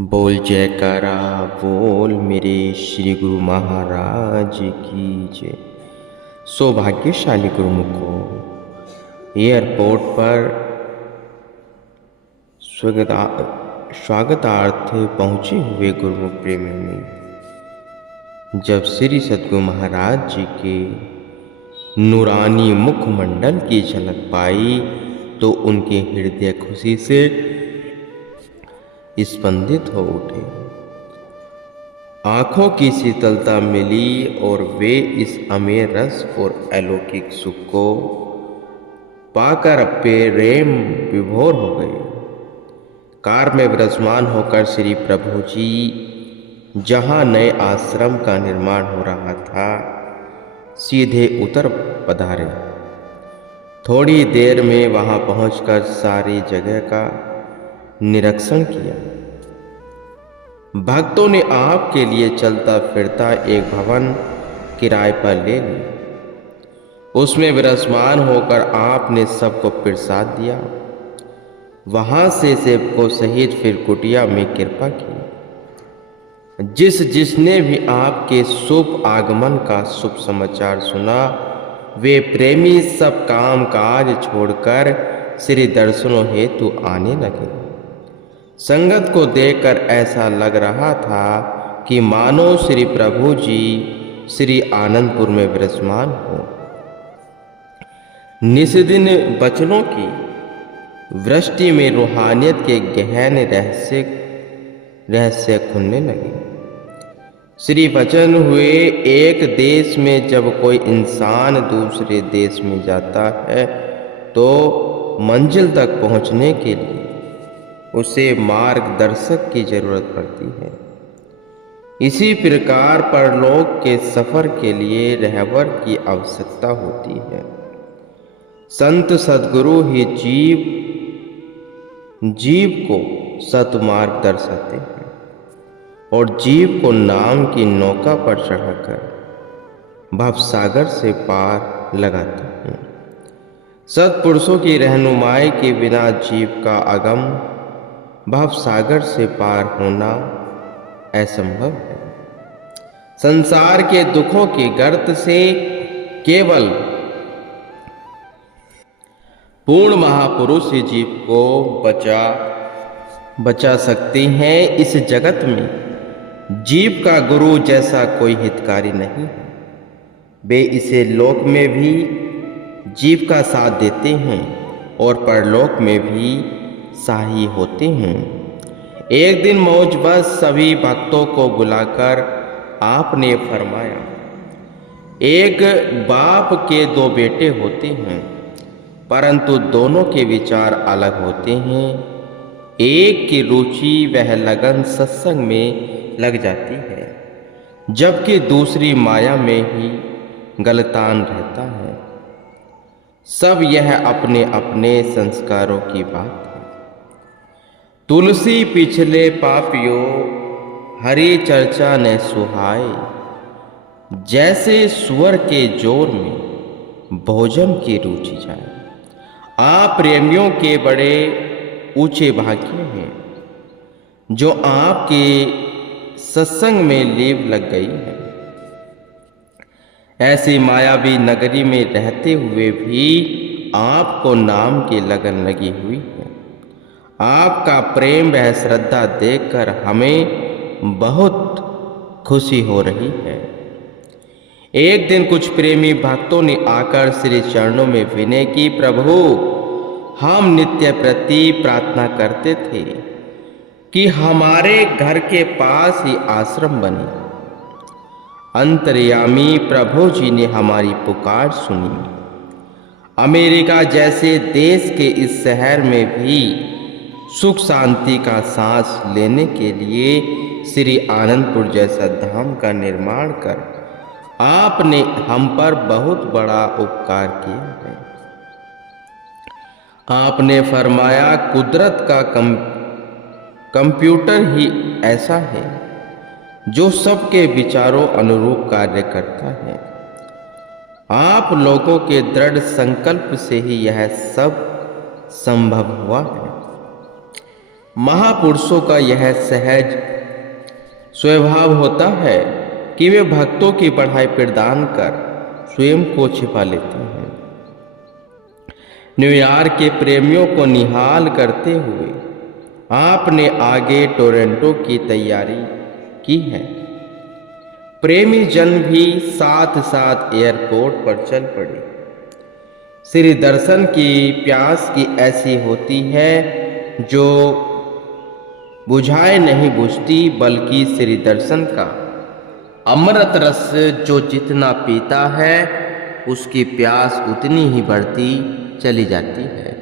बोल जयकारा बोल मेरे श्री गुरु महाराज की जय। सौभाग्यशाली गुरुमुखो एयरपोर्ट पर स्वागतार्थ पहुँचे हुए गुरुमुख प्रेमियों ने जब श्री सद्गुरु महाराज जी के नूरानी मुखमंडल की झलक पाई तो उनके हृदय खुशी से स्पंदित हो उठे। आंखों की शीतलता मिली और वे इस अमेर रस और अलौकिक सुख को पाकर प्रेम विभोर हो गए। कार में विराजमान होकर श्री प्रभु जी जहां नए आश्रम का निर्माण हो रहा था सीधे उतर पधारे। थोड़ी देर में वहां पहुंचकर सारी जगह का निरीक्षण किया। भक्तों ने आपके लिए चलता फिरता एक भवन किराए पर ले लिया। उसमें विराजमान होकर आपने सबको प्रसाद दिया। वहां से सेवकों सहित फिर कुटिया में कृपा की। जिसने भी आपके शुभ आगमन का शुभ समाचार सुना वे प्रेमी सब काम काज छोड़कर श्री दर्शनों हेतु आने लगे। संगत को देखकर ऐसा लग रहा था कि मानो श्री प्रभु जी श्री आनंदपुर में विराजमान हो। निस्दिन बचनों की वृष्टि में रूहानियत के गहन रहस्य खुलने लगे। श्री वचन हुए एक देश में जब कोई इंसान दूसरे देश में जाता है तो मंजिल तक पहुंचने के लिए उसे मार्गदर्शक की जरूरत पड़ती है। इसी प्रकार परलोक के सफर के लिए रहबर की आवश्यकता होती है। संत सद्गुरु ही जीव को सतमार्ग दर्शाते हैं और जीव को नाम की नौका पर चढ़ाकर भवसागर से पार लगाते हैं। सत्पुरुषों की रहनुमाई के बिना जीव का आगम भवसागर से पार होना असंभव है। संसार के दुखों के गर्त से केवल पूर्ण महापुरुष ही जीव को बचा सकते हैं। इस जगत में जीव का गुरु जैसा कोई हितकारी नहीं है। वे इसे लोक में भी जीव का साथ देते हैं और परलोक में भी साही होते हैं। एक दिन मौजबस सभी भक्तों को बुलाकर आपने फरमाया, एक बाप के दो बेटे होते हैं परंतु दोनों के विचार अलग होते हैं। एक की रुचि वह लगन सत्संग में लग जाती है जबकि दूसरी माया में ही गलतान रहता है। सब यह अपने अपने संस्कारों की बात है। तुलसी पिछले पापियों हरि चर्चा न सुहाए। जैसे सुअर के जोर में भोजन की रुचि जाए। आप प्रेमियों के बड़े ऊंचे भाग्य हैं जो आपके सत्संग में लीव लग गई है। ऐसी मायावी नगरी में रहते हुए भी आपको नाम की लगन लगी हुई है। आपका प्रेम वह श्रद्धा देखकर हमें बहुत खुशी हो रही है। एक दिन कुछ प्रेमी भक्तों ने आकर श्री चरणों में विनय की, प्रभु हम नित्य प्रति प्रार्थना करते थे कि हमारे घर के पास ही आश्रम बने। अंतर्यामी प्रभु जी ने हमारी पुकार सुनी। अमेरिका जैसे देश के इस शहर में भी सुख शांति का सांस लेने के लिए श्री आनंदपुर जैसा धाम का निर्माण कर आपने हम पर बहुत बड़ा उपकार किया है। आपने फरमाया, कुदरत का कंप्यूटर ही ऐसा है जो सबके विचारों अनुरूप कार्य करता है। आप लोगों के दृढ़ संकल्प से ही यह सब संभव हुआ है। महापुरुषों का यह सहज स्वभाव होता है कि वे भक्तों की बढ़ाई प्रदान कर स्वयं को छिपा लेते हैं। न्यूयॉर्क के प्रेमियों को निहाल करते हुए आपने आगे टोरंटो की तैयारी की है। प्रेमी जन भी साथ साथ एयरपोर्ट पर चल पड़े। श्री दर्शन की प्यास की ऐसी होती है जो बुझाए नहीं बुझती, बल्कि श्री दर्शन का अमृत रस जो जितना पीता है उसकी प्यास उतनी ही बढ़ती चली जाती है।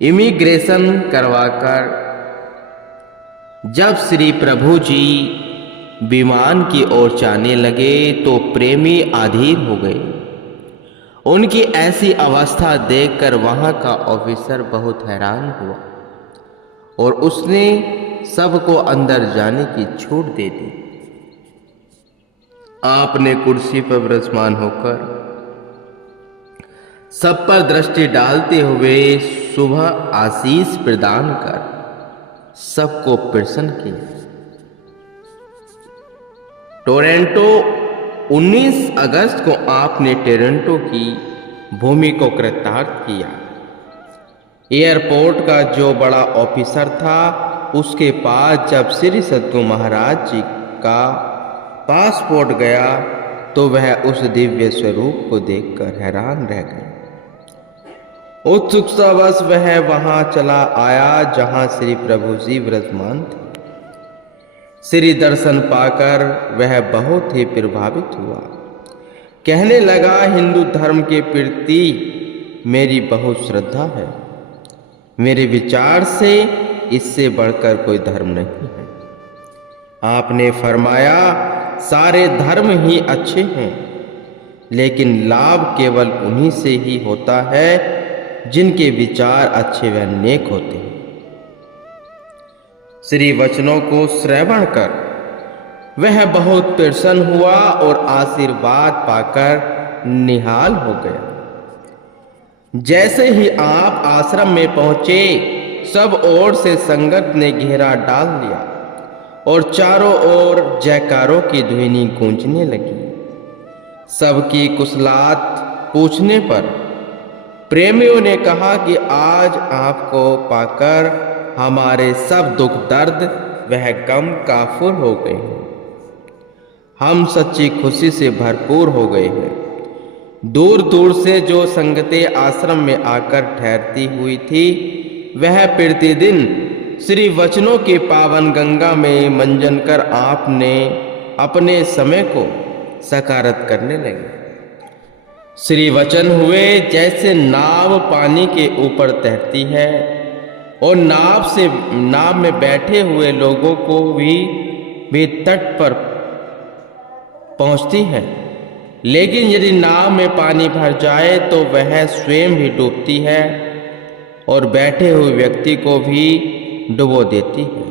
इमिग्रेशन करवाकर जब श्री प्रभु जी विमान की ओर जाने लगे तो प्रेमी अधीर हो गए। उनकी ऐसी अवस्था देखकर वहां का ऑफिसर बहुत हैरान हुआ और उसने सबको अंदर जाने की छूट दे दी। आपने कुर्सी पर विराजमान होकर सब पर दृष्टि डालते हुए सुबह आशीष प्रदान कर सबको प्रसन्न किया। टोरंटो 19 अगस्त को आपने टोरंटो की भूमि को कृतार्थ किया। एयरपोर्ट का जो बड़ा ऑफिसर था उसके पास जब श्री सद्गुरु महाराज जी का पासपोर्ट गया तो वह उस दिव्य स्वरूप को देखकर हैरान रह गए। उत्सुकतावश वह वहां चला आया जहां श्री प्रभु जी विराजमान थे। श्री दर्शन पाकर वह बहुत ही प्रभावित हुआ। कहने लगा, हिंदू धर्म के प्रति मेरी बहुत श्रद्धा है। मेरे विचार से इससे बढ़कर कोई धर्म नहीं है। आपने फरमाया, सारे धर्म ही अच्छे हैं, लेकिन लाभ केवल उन्हीं से ही होता है जिनके विचार अच्छे व नेक होते हैं। श्री वचनों को श्रवण कर वह बहुत प्रसन्न हुआ और आशीर्वाद पाकर निहाल हो गया। जैसे ही आप आश्रम में पहुंचे सब ओर से संगत ने घेरा डाल लिया और चारों ओर जयकारों की ध्वनि गूंजने लगी। सबकी कुशलात पूछने पर प्रेमियों ने कहा कि आज आपको पाकर हमारे सब दुख दर्द वह गम काफूर हो गए हैं। हम सच्ची खुशी से भरपूर हो गए हैं। दूर दूर से जो संगतें आश्रम में आकर ठहरती हुई थी वह प्रतिदिन श्री वचनों की पावन गंगा में मंजन कर आपने अपने समय को सकारत करने लगे। श्री वचन हुए जैसे नाव पानी के ऊपर तैरती है और नाव में बैठे हुए लोगों को भी तट पर पहुंचती है, लेकिन यदि नाव में पानी भर जाए तो वह स्वयं भी डूबती है और बैठे हुए व्यक्ति को भी डुबो देती है।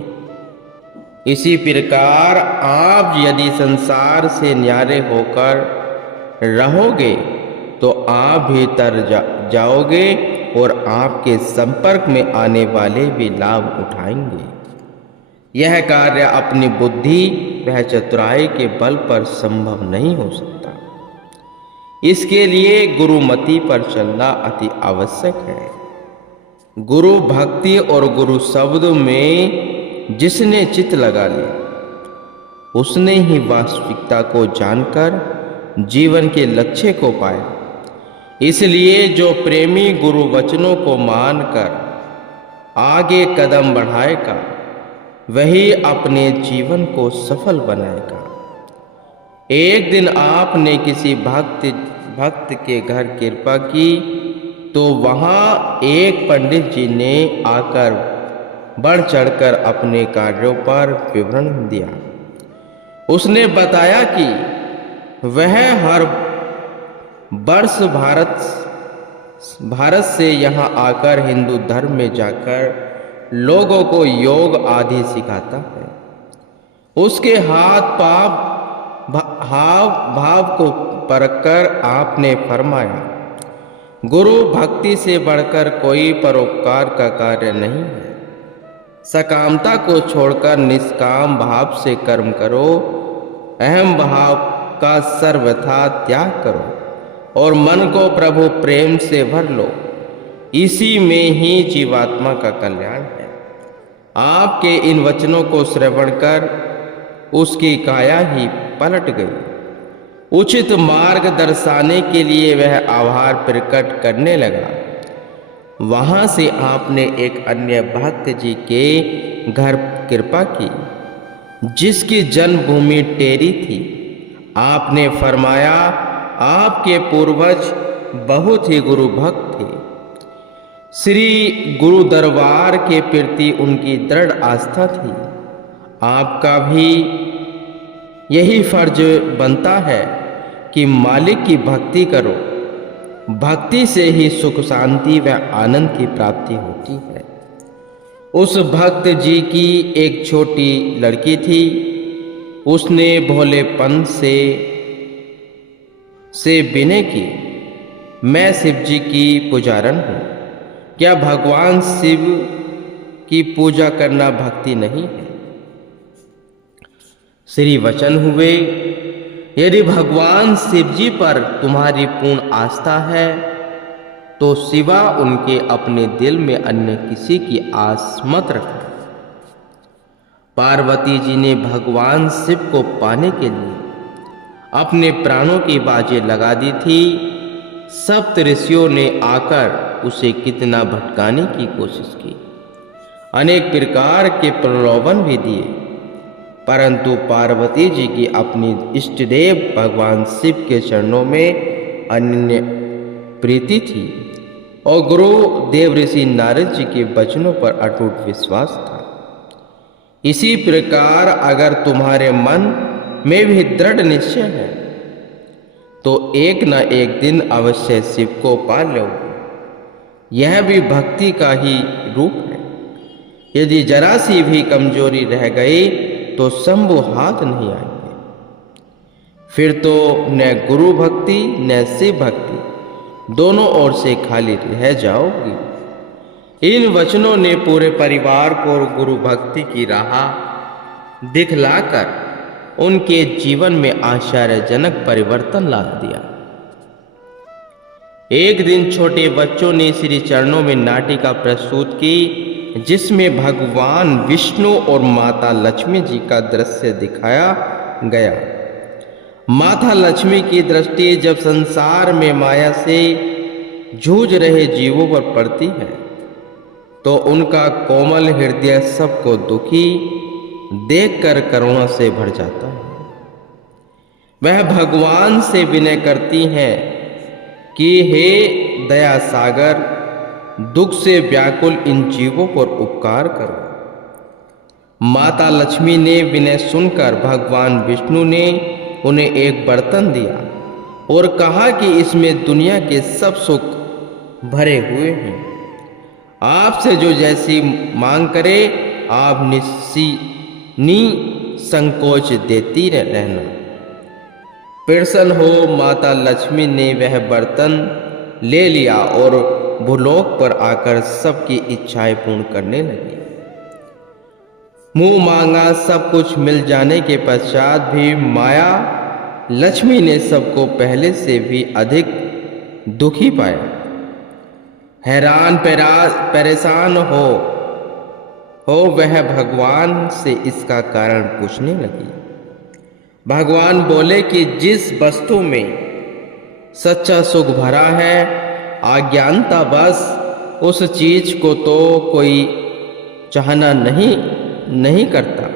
इसी प्रकार आप यदि संसार से न्यारे होकर रहोगे तो आप भी तर जाओगे और आपके संपर्क में आने वाले भी लाभ उठाएंगे। यह कार्य अपनी बुद्धि वह चतुराई के बल पर संभव नहीं हो सकता। इसके लिए गुरुमति पर चलना अति आवश्यक है। गुरु भक्ति और गुरु शब्द में जिसने चित्त लगा लिया उसने ही वास्तविकता को जानकर जीवन के लक्ष्य को पाया। इसलिए जो प्रेमी गुरु वचनों को मानकर आगे कदम बढ़ाएगा वही अपने जीवन को सफल बनाएगा। एक दिन आपने किसी भक्त के घर कृपा की तो वहां एक पंडित जी ने आकर बढ़ चढ़कर अपने कार्यों पर विवरण दिया। उसने बताया कि वह हर वर्ष भारत से यहाँ आकर हिंदू धर्म में जाकर लोगों को योग आदि सिखाता है। उसके हाथ हाव भाव को परखकर आपने फरमाया, गुरु भक्ति से बढ़कर कोई परोपकार का कार्य नहीं है। सकामता को छोड़कर निष्काम भाव से कर्म करो। अहम भाव का सर्वथा त्याग करो और मन को प्रभु प्रेम से भर लो। इसी में ही जीवात्मा का कल्याण है। आपके इन वचनों को श्रवण कर उसकी काया ही पलट गई। उचित मार्ग दर्शाने के लिए वह आभार प्रकट करने लगा। वहां से आपने एक अन्य भक्त जी के घर कृपा की, जिसकी जन्मभूमि टेरी थी। आपने फरमाया, आपके पूर्वज बहुत ही गुरु भक्त थे। श्री गुरु दरबार के प्रति उनकी दृढ़ आस्था थी। आपका भी यही फर्ज बनता है कि मालिक की भक्ति करो। भक्ति से ही सुख शांति व आनंद की प्राप्ति होती है। उस भक्त जी की एक छोटी लड़की थी। उसने भोलेपन से विनय की, मैं शिव जी की पुजारन हूँ। क्या भगवान शिव की पूजा करना भक्ति नहीं है? श्री वचन हुए, यदि भगवान शिव जी पर तुम्हारी पूर्ण आस्था है तो सिवा उनके अपने दिल में अन्य किसी की आस मत रखो। पार्वती जी ने भगवान शिव को पाने के लिए अपने प्राणों की बाजी लगा दी थी। सप्त ऋषियों ने आकर उसे कितना भटकाने की कोशिश की, अनेक प्रकार के प्रलोभन भी दिए, परंतु पार्वती जी की अपनी इष्ट देव भगवान शिव के चरणों में अनन्य प्रीति थी और गुरु देव ऋषि नारद जी के वचनों पर अटूट विश्वास था। इसी प्रकार अगर तुम्हारे मन में भी दृढ़ निश्चय है तो एक न एक दिन अवश्य शिव को पा लोगे। यह भी भक्ति का ही रूप है। यदि जरा सी भी कमजोरी रह गई तो शंभु हाथ नहीं आएंगे। फिर तो न गुरु भक्ति न शिव भक्ति, दोनों ओर से खाली रह जाओगी। इन वचनों ने पूरे परिवार को गुरु भक्ति की राह दिखलाकर उनके जीवन में आश्चर्यजनक परिवर्तन ला दिया। एक दिन छोटे बच्चों ने श्री चरणों में नाटिका प्रस्तुत की, जिसमें भगवान विष्णु और माता लक्ष्मी जी का दृश्य दिखाया गया। माता लक्ष्मी की दृष्टि जब संसार में माया से जूझ रहे जीवों पर पड़ती है तो उनका कोमल हृदय सबको दुखी देखकर करुणा से भर जाता है। वह भगवान से विनय करती हैं कि हे दया सागर, दुख से व्याकुल इन जीवों पर उपकार करो। माता लक्ष्मी ने विनय सुनकर भगवान विष्णु ने उन्हें एक बर्तन दिया और कहा कि इसमें दुनिया के सब सुख भरे हुए हैं। आपसे जो जैसी मांग करे आप संकोच देती रहना। प्रसन्न हो माता लक्ष्मी ने वह बर्तन ले लिया और भूलोक पर आकर सबकी इच्छाएं पूर्ण करने लगी। मुंह मांगा सब कुछ मिल जाने के पश्चात भी माया लक्ष्मी ने सबको पहले से भी अधिक दुखी पाया। हैरान परेशान हो वह भगवान से इसका कारण पूछने लगी। भगवान बोले कि जिस वस्तु में सच्चा सुख भरा है, अज्ञानता बस उस चीज को तो कोई चाहना नहीं करता।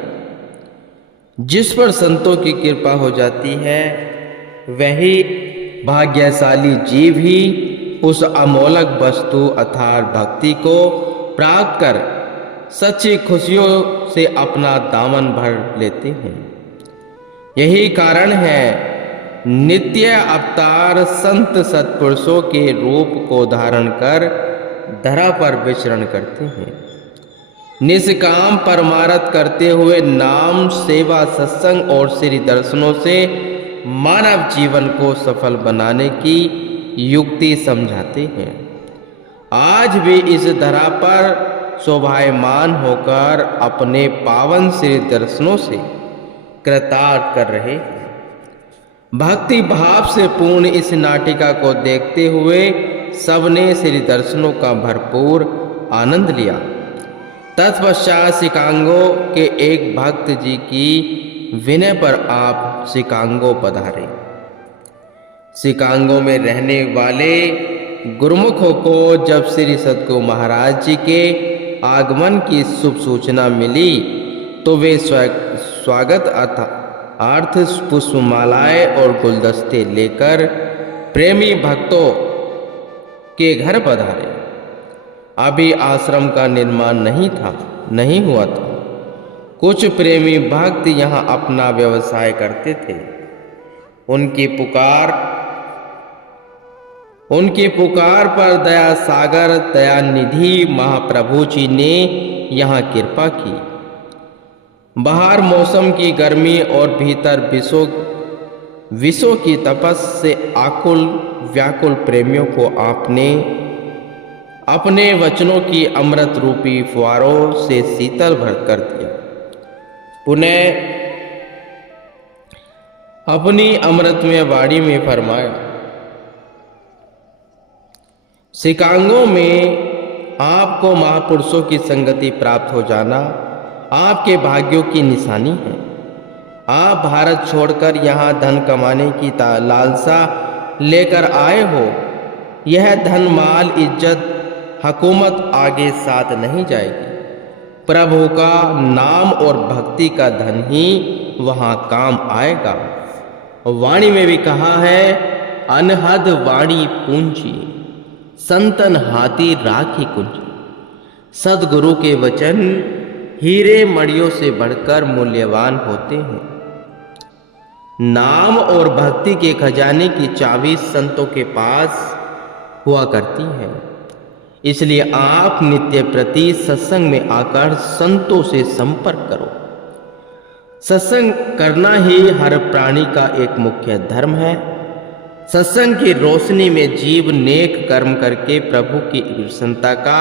जिस पर संतों की कृपा हो जाती है वही भाग्यशाली जीव ही उस अमोलक वस्तु अर्थात भक्ति को प्राप्त कर सच्ची खुशियों से अपना दामन भर लेते हैं। यही कारण है नित्य अवतार संत सत्पुरुषों के रूप को धारण कर धरा पर विचरण करते हैं। निष्काम परमार्थ करते हुए नाम, सेवा, सत्संग और श्री दर्शनों से मानव जीवन को सफल बनाने की युक्ति समझाते हैं। आज भी इस धरा पर शोभायमान होकर अपने पावन श्री दर्शनों से कृतार्थ कर रहे हैं। भक्ति भाव से पूर्ण इस नाटिका को देखते हुए सबने श्री दर्शनों का भरपूर आनंद लिया। तत्पश्चात सिकांगो के एक भक्त जी की विनय पर आप सिकांगो पधारे। सिकांगो में रहने वाले गुरुमुखों को जब श्री सद्गुरु महाराज जी के आगमन की शुभ सूचना मिली तो वे स्वागत अर्थ पुष्पमालाएं और गुलदस्ते लेकर प्रेमी भक्तों के घर पधारे। अभी आश्रम का निर्माण नहीं हुआ था। कुछ प्रेमी भक्त यहाँ अपना व्यवसाय करते थे। उनकी पुकार पर दया सागर दयानिधि महाप्रभु जी ने यहाँ कृपा की। बाहर मौसम की गर्मी और भीतर विषों की तपस से आकुल व्याकुल प्रेमियों को आपने अपने वचनों की अमृत रूपी फुहारों से शीतल भर कर दिया। पुनः अपनी अमृतमय वाणी में फरमाया, सिकांगों में आपको महापुरुषों की संगति प्राप्त हो जाना आपके भाग्यों की निशानी है। आप भारत छोड़कर यहाँ धन कमाने की लालसा लेकर आए हो। यह धन माल इज्जत हुकूमत आगे साथ नहीं जाएगी। प्रभु का नाम और भक्ति का धन ही वहाँ काम आएगा। वाणी में भी कहा है, अनहद वाणी पूंजी संतन हाथी राखी कुंजी। सदगुरु के वचन हीरे मणियों से बढ़कर मूल्यवान होते हैं। नाम और भक्ति के खजाने की चाबी संतों के पास हुआ करती है। इसलिए आप नित्य प्रति सत्संग में आकर संतों से संपर्क करो। सत्संग करना ही हर प्राणी का एक मुख्य धर्म है। सत्संग की रोशनी में जीव नेक कर्म करके प्रभु की प्रसन्नता का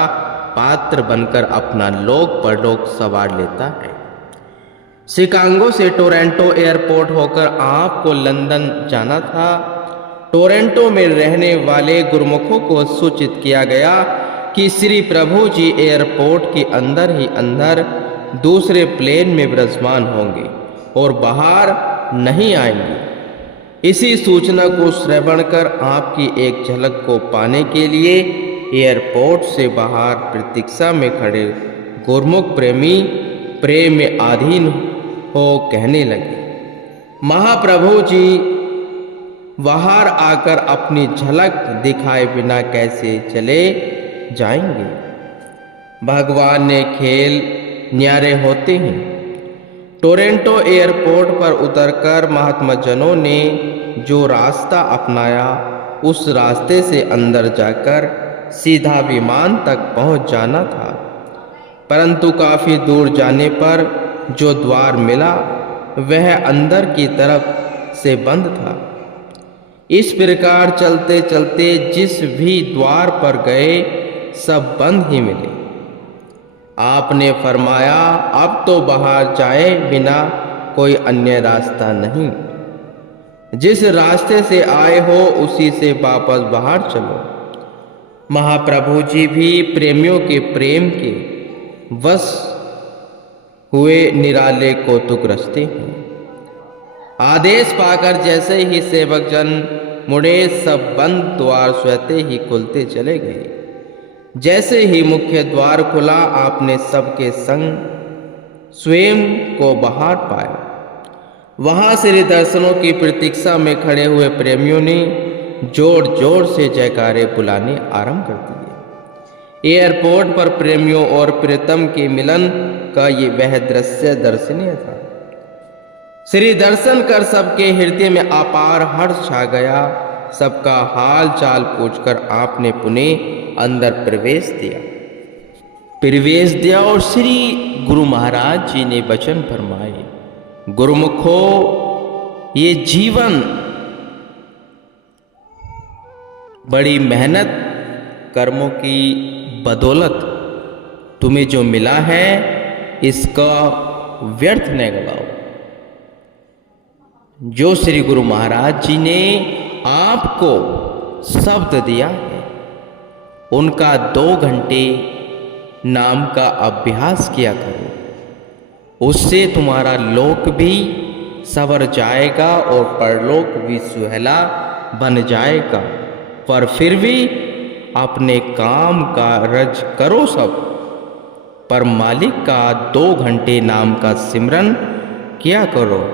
पात्र बनकर अपना लोक परलोक संवार लेता है। शिकागो से टोरंटो एयरपोर्ट होकर आपको लंदन जाना था। टोरंटो में रहने वाले गुरुमुखों को सूचित किया गया कि श्री प्रभु जी एयरपोर्ट के अंदर ही अंदर दूसरे प्लेन में विराजमान होंगे और बाहर नहीं आएंगे। इसी सूचना को श्रवण कर आपकी एक झलक को पाने के लिए एयरपोर्ट से बाहर प्रतीक्षा में खड़े गुरमुख प्रेमी प्रेम में अधीन हो कहने लगे, महाप्रभु जी बाहर आकर अपनी झलक दिखाए बिना कैसे चले जाएंगे। भगवान ने खेल न्यारे होते हैं। टोरंटो एयरपोर्ट पर उतरकर महात्मा जनों ने जो रास्ता अपनाया उस रास्ते से अंदर जाकर सीधा विमान तक पहुंच जाना था, परंतु काफी दूर जाने पर जो द्वार मिला वह अंदर की तरफ से बंद था। इस प्रकार चलते चलते जिस भी द्वार पर गए सब बंद ही मिले। आपने फरमाया, अब तो बाहर जाए बिना कोई अन्य रास्ता नहीं। जिस रास्ते से आए हो उसी से वापस बाहर चलो। महाप्रभु जी भी प्रेमियों के प्रेम के वश हुए निराले कौतुकग्रस्ते हैं। आदेश पाकर जैसे ही सेवक जन मुड़े सब बंद द्वार स्वतः ही खुलते चले गए। जैसे ही मुख्य द्वार खुला आपने सबके संग स्वयं को बाहर पाया। वहां श्री दर्शनों की प्रतीक्षा में खड़े हुए प्रेमियों ने जोर जोर से जयकारे बुलाने आरंभ कर दिए। एयरपोर्ट पर प्रेमियों और प्रीतम के मिलन का ये वह दृश्य दर्शनीय था। श्री दर्शन कर सबके हृदय में अपार हर्ष छा गया। सबका हाल चाल पूछकर आपने पुनः अंदर प्रवेश दिया और श्री गुरु महाराज जी ने वचन फरमाए, गुरुमुखो, ये जीवन बड़ी मेहनत कर्मों की बदौलत तुम्हें जो मिला है इसका व्यर्थ न गवाओ। जो श्री गुरु महाराज जी ने आपको शब्द दिया है, उनका 2 घंटे नाम का अभ्यास किया करो। उससे तुम्हारा लोक भी संवर जाएगा और परलोक भी सुहेला बन जाएगा। पर फिर भी अपने काम का रज करो सब, पर मालिक का 2 घंटे नाम का सिमरन किया करो।